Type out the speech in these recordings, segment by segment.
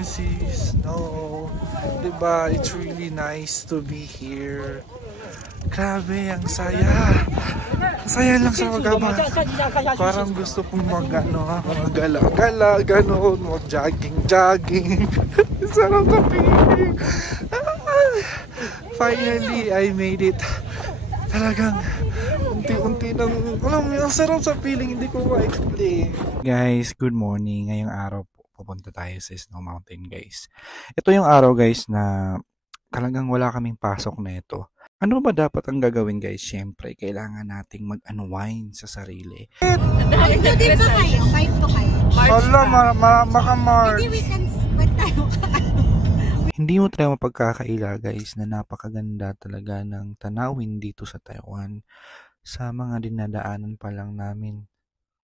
You see snow. Diba? It's really nice to be here. Grabe, ang saya. Ang saya lang sa magaba. Parang gusto kong mag-gala-gala, gano'n, mag-jogging. Sarap na feeling. Finally, I made it. Talagang unti-unti nang, alam mo, ang sarap sa feeling, hindi ko ma-explain. Guys, good morning. Ngayong araw pupunta tayo sa Snow Mountain, guys. Ito yung araw, guys, na talagang wala kaming pasok na ito. Ano ba dapat ang gagawin, guys? Siyempre, kailangan nating mag-unwind sa sarili. Hindi din ba kayo? Kayo to kayo? Wala, maka-March. Hindi weekends, ba't tayo Hindi mo tayo mapagkakaila, guys, na napakaganda talaga ng tanawin dito sa Taiwan. Sa mga dinadaanan pa lang namin,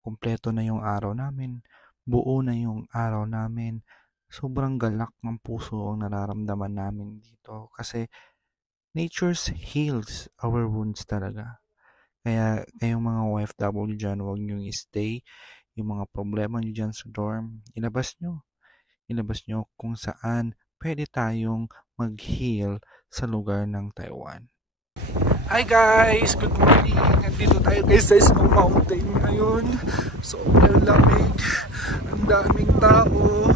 kumpleto na yung araw namin, buo na yung araw namin. Sobrang galak ng puso ang nararamdaman namin dito kasi nature heals our wounds talaga. Kaya kayong mga OFW dyan, huwag nyo i-stay. Yung mga problema nyo dyan sa dorm, ilabas nyo. Ilabas nyo kung saan pwede tayong mag-heal sa lugar ng Taiwan. Hi guys! Good morning! Nandito tayo guys sa Snow Mountain ngayon. Sobrang lamig. Ang daming tao.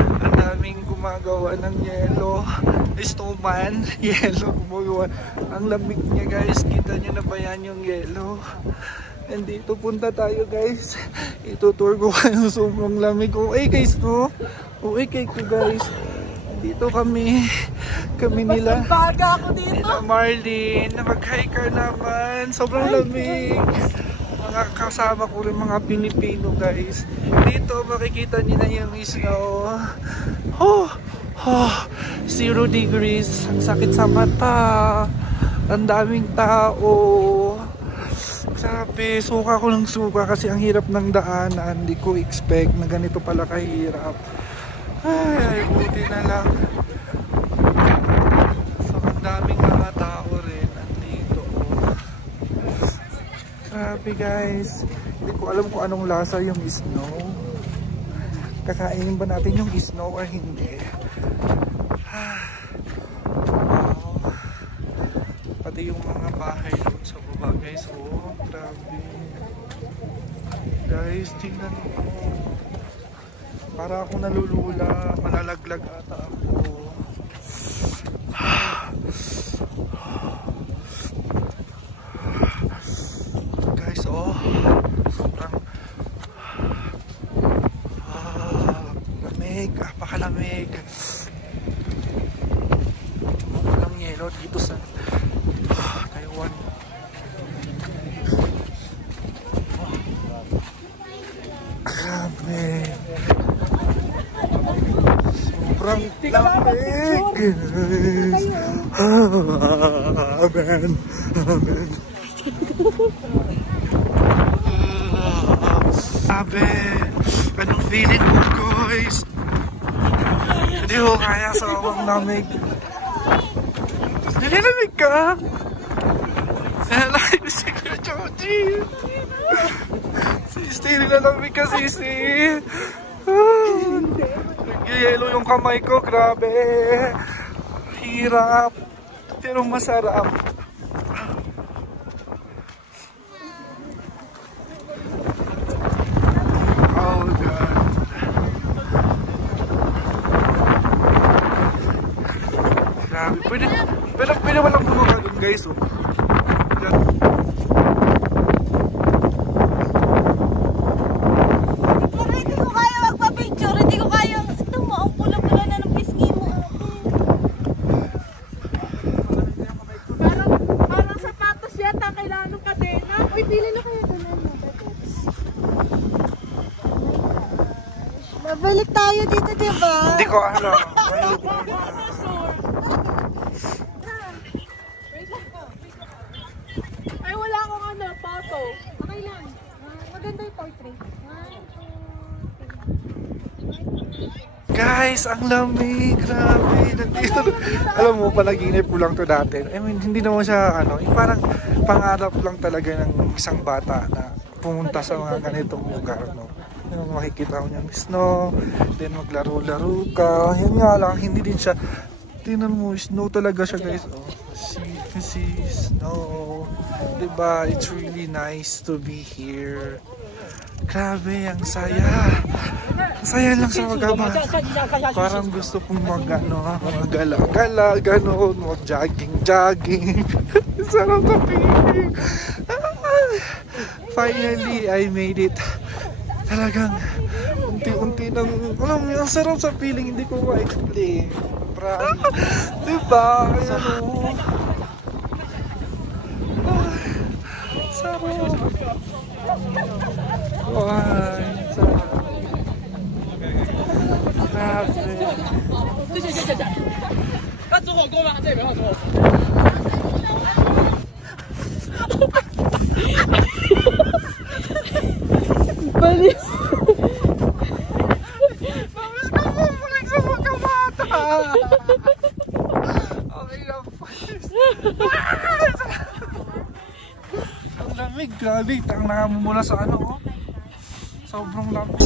Ang daming gumagawa ng yelo. Snowman. Yelo gumagawa. Ang lamig niya guys. Kita nyo na ba yan yung yelo? Nandito punta tayo guys. Itutour ko kayo sobrang lamig. Okay guys no? Okay ko guys. Dito kami nila Marlene, mag-hiker naman, sobrang lamig. Mga kasama ko rin mga Pilipino guys. Dito makikita niyo na yung snow. 0 degrees, ang sakit sa mata, ang daming tao. Sabi, suka ko ng suka kasi ang hirap ng daanan. Hindi ko expect na ganito pala kahirap. Ay, buti na lang. So, ang daming mga tao rin andito. Grabe guys. Hindi ko alam kung anong lasa yung snow. Kakainin ba natin yung snow or hindi? Wow. Pati yung mga bahay doon sa baba guys. Oh, grabe. Guys, tingnan mo. Para ako nalulula, malalaglag ata ako. Guys, oh, sobrang lamig, apakalamig. Walang yelo dito sa Taiwan. Grabe. Sobrang lamig. Amen. Amen. Sabi, anong feeling mo guys? Hindi ko kaya sa awang lamig. Nilalamig ka? Nilalamig si Kuya Joji. Sisi, nilalamig ka Sisi. Yelo yung kamay ko, grabe. Hirap, pero masarap. Oh God. Grabe, pwede walang bumaba dun guys, oh. Balik tayo dito, diba? Hindi ko alam. Ay, wala akong photo. Okay lang. Maganda yung portrait. Guys, ang lamig. Grabe. Nandito. Alam mo, panaginip ko lang to dati. I mean, hindi naman siya, parang pangarap lang talaga ng isang bata na pumunta sa mga ganitong lugar, no? Yung makikita ko niyang snow, then maglaro-laro ka. Yan nga lang, hindi din siya. Tingnan mo, snow talaga siya guys. Oh, see snow. Diba? It's really nice to be here. Grabe, ang saya. Ang saya lang sa magama. Parang gusto kong mag-gala-gala, gano'n, mag-jogging. Sarap na feeling. Finally, I made it. Talagang unti-unti nang, alam mo, ang sarap sa feeling, hindi ko ma-explain. Diba? Ayan o. Sarap. Ay, sarap. Balis. Bamis ka po, pulik sa magkamata. Okay lang po. Ang lamig, grabe. Ang nakamumula sa ano, oh. Sobrang lamig.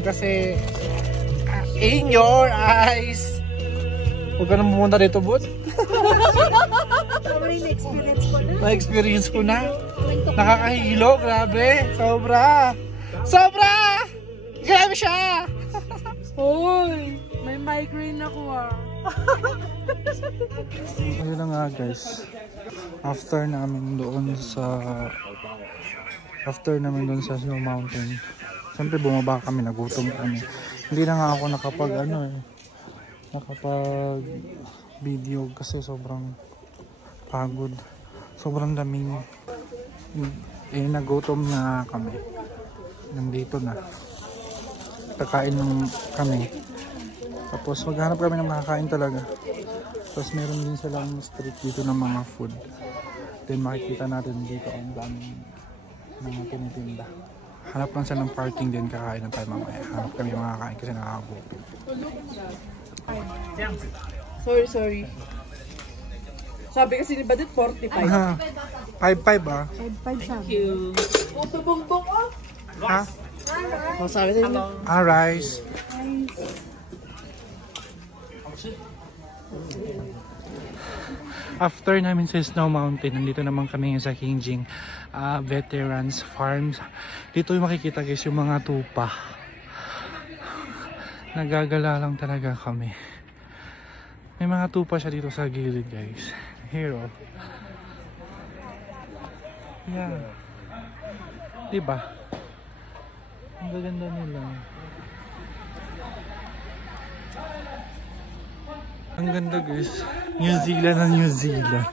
Kasi in your eyes. Huwag ka nang pumunta dito, bud. Na-experience ko na. Nakakahilo, grabe. Sobra. Grabe siya. Hoy, may migraine ako ah. Ayun na nga guys. After namin doon sa Snow Mountain, siyempre bumaba kami, nagutom kami. Hindi na nga ako nakapag video kasi sobrang pagod. Sobrang daming nagutom na kami. Nandito na. Kakain kami. Tapos maghanap kami ng makakain talaga. Tapos meron din silang street dito ng mga food. Then makikita natin dito ang daming mga tinitinda. Hanap lang siya ng parking din, kakain ng tayo mamaya. Hanap kami makakain kasi nakakagupit. Sorry. Sabi kasi ni Badit 45. 5-5 ah. 5 Thank sabi. you. Puso bongbong oh. Ha? Oh, sorry. Ah, rice. After namin sa Snow Mountain, nandito naman kami sa Hingjing Veterans Farms. Dito yung makikita guys yung mga tupa. Nagagala lang talaga kami. May mga tupa siya dito sa gilid guys. Here oh. Yeah. Diba? Ang gaganda nila. Ang ganda guys. New Zealand na New Zealand.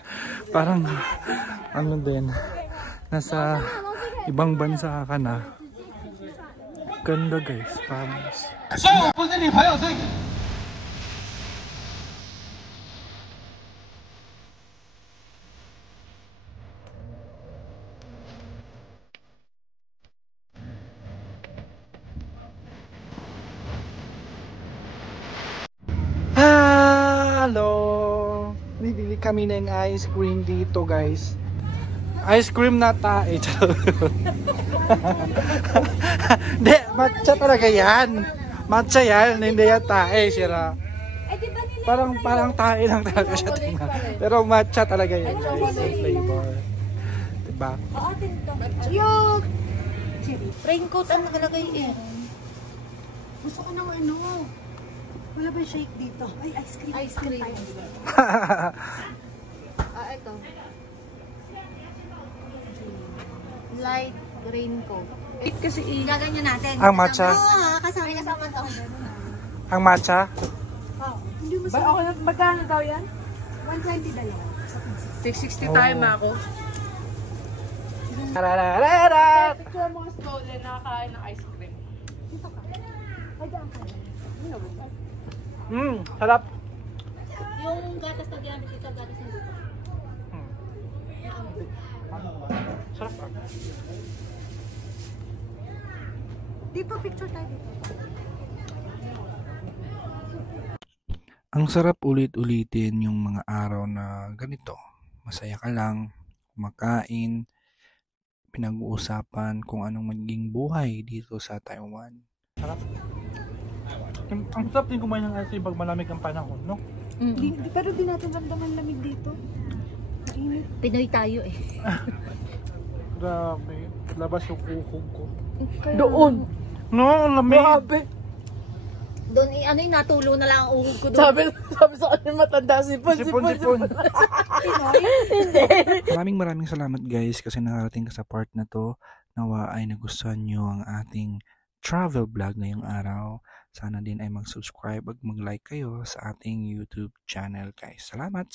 Parang ano din, nasa ibang bansa ka na. Ganda guys, promise. So, kung hindi pa yun, hello! Bibili kami ng ice cream dito guys. Ice cream na tae. Hindi, matcha talaga yan. Matcha yan, hindi yan tae. Sira. Parang tae lang talaga siya tingnan. Pero matcha talaga yan guys. Flavor. Diba? Yung raincoat ang nakalagay eh. Gusto ko ng ano. Wala ba shake dito? Ay, ice cream. Ice cream. Ito. Light green coat. Kasi Gaganyan natin. Ang matcha? Oo, kasama to. Ang matcha? Oo. Hindi mo ba ako magkano daw yan? 120 dalawa. 660 tayo ako. Tararararat! Ito yung mga stolen nakakain ng ice cream. Dito ka. Ay, daan ka. Sarap. Yung gatas na ginamit dito, gatas ng lupa. Sarap. Dito, picture tayo dito. Ang sarap ulit-ulitin yung mga araw na ganito. Masaya ka lang, kumakain, pinag-uusapan kung anong magiging buhay dito sa Taiwan. Sarap. Ang sarap din kumain ng ice cream pag malamig ang panahon, no? Pero di natin ramdaman lamig dito. Mainit. Pinoy tayo eh. Grabe. Labas yung uhog ko. Doon. No, ang lamig. Grabe. Doon, ano yung natulo na lang ang uhog ko doon. Sabi sa kanya matanda, sipon. Sipon. Hindi. Maraming salamat guys kasi nakarating ka sa part na to. Nawa ay nagustuhan nyo ang ating travel vlog ngayong araw. Sana din ay mag-subscribe at mag-like kayo sa ating YouTube channel guys. Salamat.